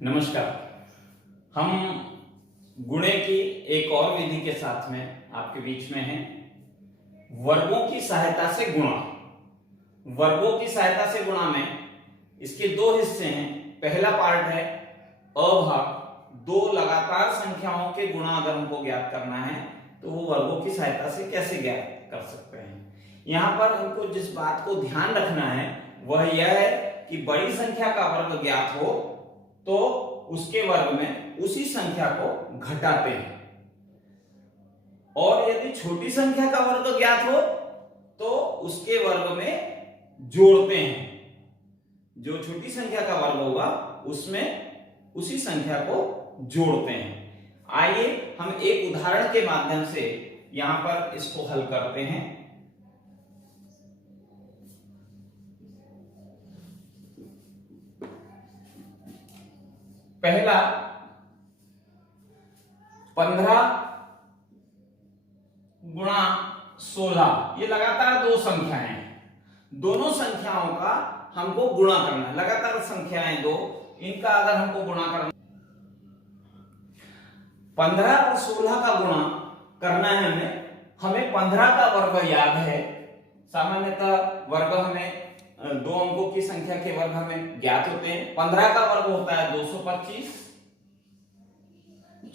नमस्कार। हम गुणे की एक और विधि के साथ में आपके बीच में हैं। वर्गों की सहायता से गुणा। वर्गों की सहायता से गुणा में इसके दो हिस्से हैं। पहला पार्ट है अभाग। दो लगातार संख्याओं के गुणा अगर हमको ज्ञात करना है तो वो वर्गों की सहायता से कैसे ज्ञात कर सकते हैं। यहां पर हमको जिस बात को ध्यान रखना है वह यह है कि बड़ी संख्या का वर्ग ज्ञात हो तो उसके वर्ग में उसी संख्या को घटाते हैं, और यदि छोटी संख्या का वर्ग ज्ञात हो तो उसके वर्ग में जोड़ते हैं। जो छोटी संख्या का वर्ग होगा उसमें उसी संख्या को जोड़ते हैं। आइए हम एक उदाहरण के माध्यम से यहां पर इसको हल करते हैं। पहला 15 गुणा 16, ये लगातार दो संख्याएं हैं। दोनों संख्याओं का हमको गुणा करना है। लगातार संख्याएं दो, इनका अगर हमको गुणा करना 15 और 16 का गुणा करना है हमें 15 का वर्ग याद है। सामान्यतः वर्ग हमें दो अंकों की संख्या के वर्ग हमें ज्ञात होते हैं। 15 का वर्ग होता है 225।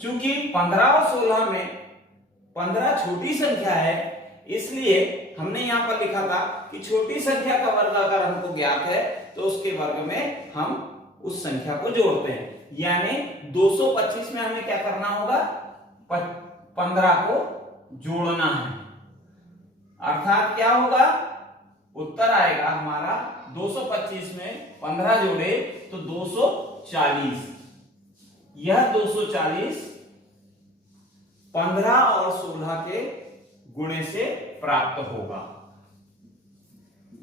चूंकि 15 और 16 में 15 छोटी संख्या है, इसलिए हमने यहां पर लिखा था कि छोटी संख्या का वर्ग अगर हमको ज्ञात है तो उसके वर्ग में हम उस संख्या को जोड़ते हैं। यानी 225 में हमें क्या करना होगा, 15 को जोड़ना है। अर्थात क्या होगा, उत्तर आएगा हमारा 225 में 15 जोड़े तो 240। यह 240 15 और 16 के गुणे से प्राप्त होगा।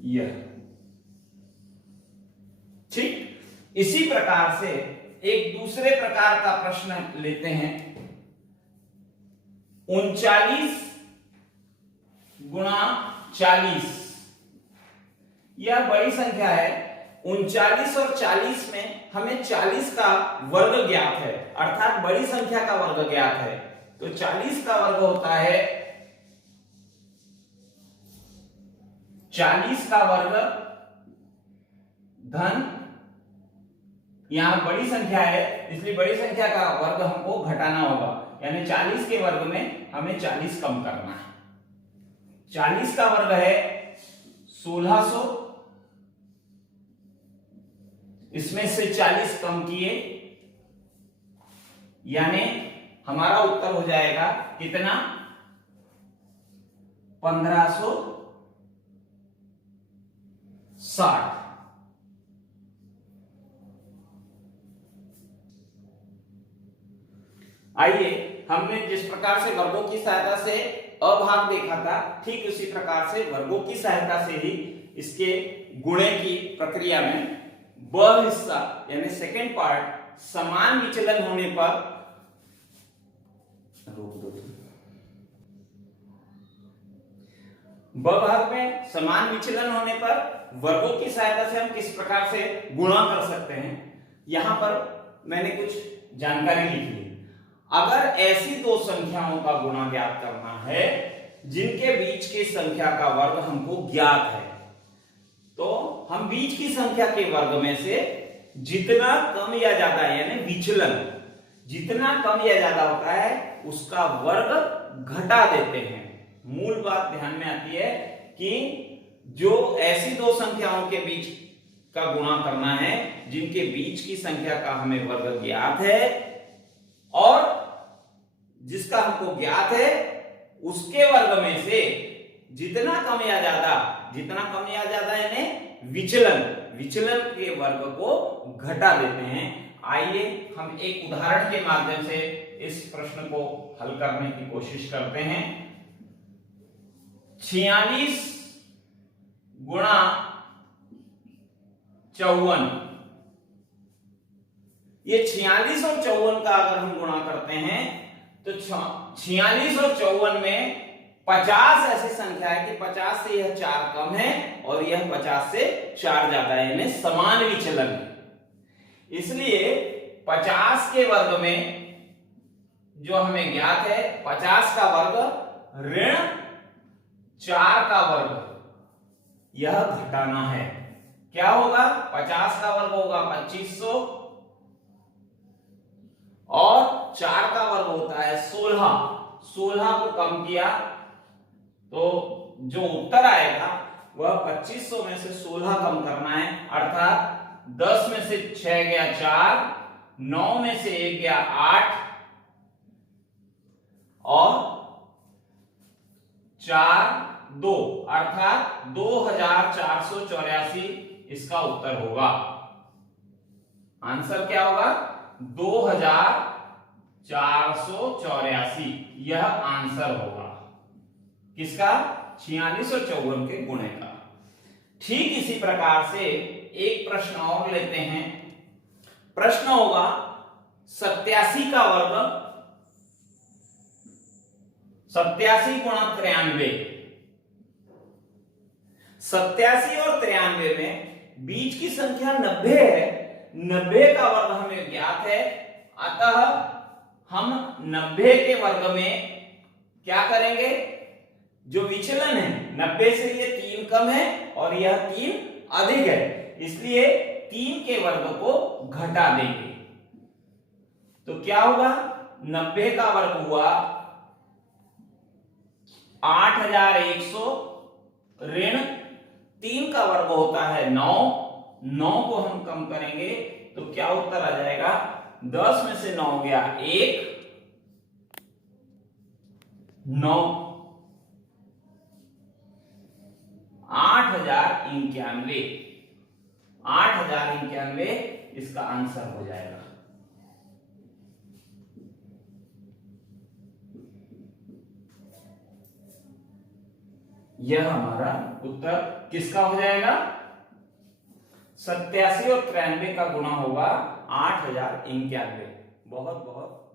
यह ठीक। इसी प्रकार से एक दूसरे प्रकार का प्रश्न लेते हैं। 39 गुणा 40, यह बड़ी संख्या है। 39 और 40 में हमें 40 का वर्ग ज्ञात है, अर्थात बड़ी संख्या का वर्ग ज्ञात है। तो 40 का वर्ग होता है 40 का वर्ग धन, यहां बड़ी संख्या है इसलिए बड़ी संख्या का वर्ग हमको घटाना होगा। यानी 40 के वर्ग में हमें 40 कम करना है। 40 का वर्ग है 1600, इसमें से 40 कम किए, यानी हमारा उत्तर हो जाएगा कितना, 1560। आइए, हमने जिस प्रकार से वर्गों की सहायता से अभाग देखा था, ठीक उसी प्रकार से वर्गों की सहायता से ही इसके गुणे की प्रक्रिया में ब हिस्सा यानी सेकेंड पार्ट समान विचलन होने पर ब भाग में समान विचलन होने पर वर्गों की सहायता से हम किस प्रकार से गुणा कर सकते हैं, यहां पर मैंने कुछ जानकारी लिखी है। अगर ऐसी दो संख्याओं का गुणा ज्ञात करना है जिनके बीच की संख्या का वर्ग हमको ज्ञात है, तो हम बीच की संख्या के वर्ग में से जितना कम या ज्यादा यानी विचलन जितना कम या ज्यादा होता है उसका वर्ग घटा देते हैं। मूल बात ध्यान में आती है कि जो ऐसी दो संख्याओं के बीच का गुणा करना है जिनके बीच की संख्या का हमें वर्ग ज्ञात है और जिसका हमको ज्ञात है उसके वर्ग में से जितना कम या ज्यादा यानी विचलन के वर्ग को घटा देते हैं। आइए हम एक उदाहरण के माध्यम से इस प्रश्न को हल करने की कोशिश करते हैं। 46 गुणा 54, ये 46 और 54 का अगर हम गुणा करते हैं तो 46 और 54 में 50 ऐसी संख्या है कि 50 से यह 4 कम है और यह 50 से 4 ज्यादा है, यानी समान विचलन है। इसलिए 50 के वर्ग में जो हमें ज्ञात है 50 का वर्ग ऋण 4 का वर्ग, यह घटाना है। क्या होगा? 50 का वर्ग होगा 2500 और 4 का वर्ग होता है 16। 16 को कम किया तो जो उत्तर आएगा वह 2500 में से 16 कम करना है, अर्थात 10 में से 6 गया 4, 9 में से 1 गया 8 और 4 2, अर्थात 2484 इसका उत्तर होगा। आंसर क्या होगा? 2484, यह आंसर होगा किसका? 46 और 54 के गुणे का। ठीक इसी प्रकार से एक प्रश्न और लेते हैं। प्रश्न होगा 87 का वर्ग 87 गुणा 93। 87 और 93 में बीच की संख्या 90 है। 90 का वर्ग हमें ज्ञात है, अतः हम 90 के वर्ग में क्या करेंगे? जो विचलन है 90 से ये 3 कम है और यह 3 अधिक है, इसलिए 3 के वर्ग को घटा देंगे। तो क्या होगा? 90 का वर्ग हुआ 8100 ऋण 3 का वर्ग होता है 9। 9 को हम कम करेंगे तो क्या उत्तर आ जाएगा? 10 में से 9 गया 1, 9, 8091। 8091 इसका आंसर हो जाएगा। यह हमारा उत्तर किसका हो जाएगा? 87 और 93 का गुणा होगा 8091। बहुत बहुत